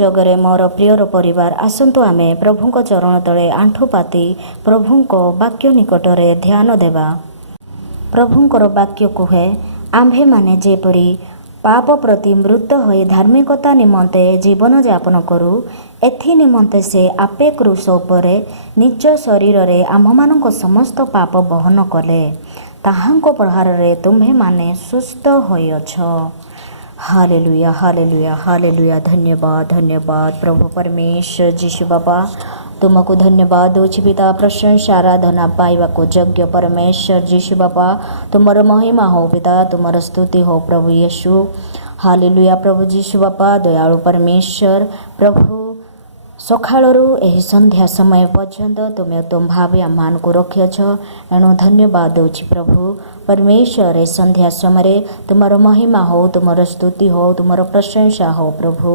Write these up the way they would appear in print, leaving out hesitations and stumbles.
जगरे मोर prior परिवार आसंतु आमे प्रभुंक चरण तले आंठु पाती प्रभुंक वाक्य निकटरे ध्यान देवा। प्रभुंकर वाक्य कहे आम्भे माने जेपरी पाप प्रति मृत होई धार्मिकता निमंते जीवन यापन करू एथि निमंते से आपे क्रूस उपरे निज शरीर रे आम्भमानक समस्त पाप बहन कले ताहांको प्रहार रे तुम्भे माने सुस्थ होइअछ। Hallelujah hallelujah hallelujah. धन्यवाद धन्यवाद प्रभु परमेश्वर जीशु बाबा तुमको धन्यवाद दौछि पिता प्रशंसा आराधना पाइबा को यज्ञ परमेश्वर जीशु बाबा तुमर महिमा हो पिता तुमर स्तुति हो प्रभु यीशु। हालेलुया प्रभु जीशु बाबा दयालु परमेश्वर प्रभु सकाळरू एही संध्या समय पर्यंत तुम उत्तम भाव आम को रखिछ एणु धन्यवाद दौछि प्रभु परमेश्वर ए संध्या समय तुमर महिमा हो तुमर स्तुति हो तुमर प्रशंसा हो प्रभु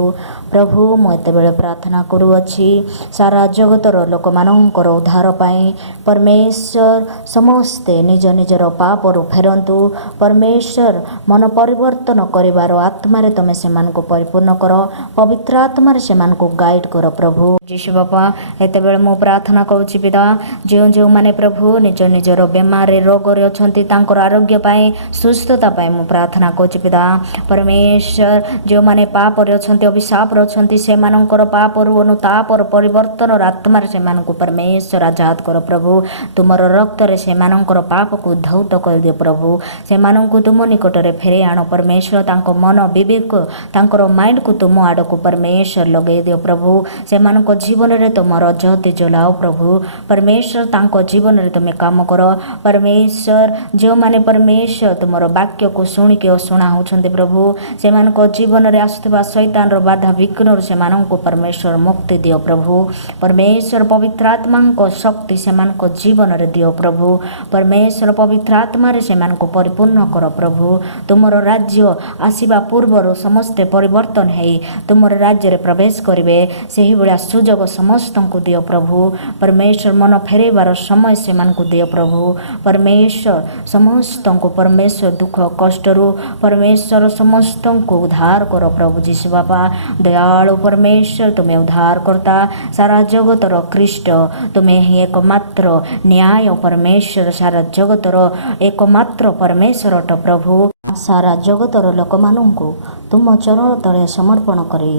प्रभु मुझे बेले प्रार्थना करुअछि सारा जगतर लोक मानकर उद्धार पाई परमेश्वर समस्ते निज निजर पापरु फेरंतु परमेश्वर मन परिवर्तन करिवार आत्मारे तुम से परिपूर्ण कर पवित्र आत्मारे से गाइड कर प्रभु जीशु बापा एत बेले मु प्रार्थना करुछि पिता जो जो माने प्रभु निज निजर बेमार रोग रे अछंती तांकर आरोग्य पाए सुस्थता पाए मु प्रार्थना करुछि पिता परमेश्वर जो माने पाप रे अछंती अभिशाप रे अछंती से मानकर पाप रु अनुताप और परिवर्तन आत्मा रे से मानकु परमेश्वर आजाद कर प्रभु तुमर रक्त रे से मानकर पाप को धौत कर दियो प्रभु से मानकु तुम निकट रे फेरे आनो परमेश्वर तांको मन विवेक तांकर माइंड को तुम आड़ को परमेश्वर लगे दियो प्रभु से मानक जीवन रे तुमर ज्योति जलाओ प्रभु परमेश्वर तांको जीवन रे तुम काम कर परमेश्वर जो माने परमेश्वर तुमर वाक्य को शुणिक शुणा होछंती प्रभु से मानक जीवन रे आसुवा शैतान रो बाधा विघ्न से मानक परमेश्वर मुक्ति दियो प्रभु परमेश्वर पवित्र आत्मा को शक्ति से मानक जीवन रे दियो प्रभु परमेश्वर पवित्र आत्मा रे से मानक परिपूर्ण कर प्रभु तुमर राज्य आसीबा पूर्वर समस्त परिवर्तन है तुमर राज्य रे प्रवेश करिवे सेही बड़ा सुजोग समस्त को दियो प्रभु परमेश्वर मन फेरेबार समय से मानक दियो प्रभु परमेश्वर समस्त को परमेश्वर दुख कष्ट रु परमेश्वर समस्त को उद्धार कर प्रभु जीशु बाबा दयालु परमेश्वर तुम्हें उद्धार करता सारा जगतर ख्रीष्ट तुम्हें ही एकमात्र न्याय परमेश्वर सारा जगतर एकमात्र परमेश्वर अट प्रभु सारा जगतर लोक मानू तुम चरण तले समर्पण करी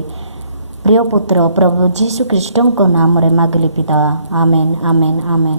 प्रिय पुत्र प्रभु जीशु ख्रीष्ट नाम रे मागली पिता आमेन आमेन आमेन।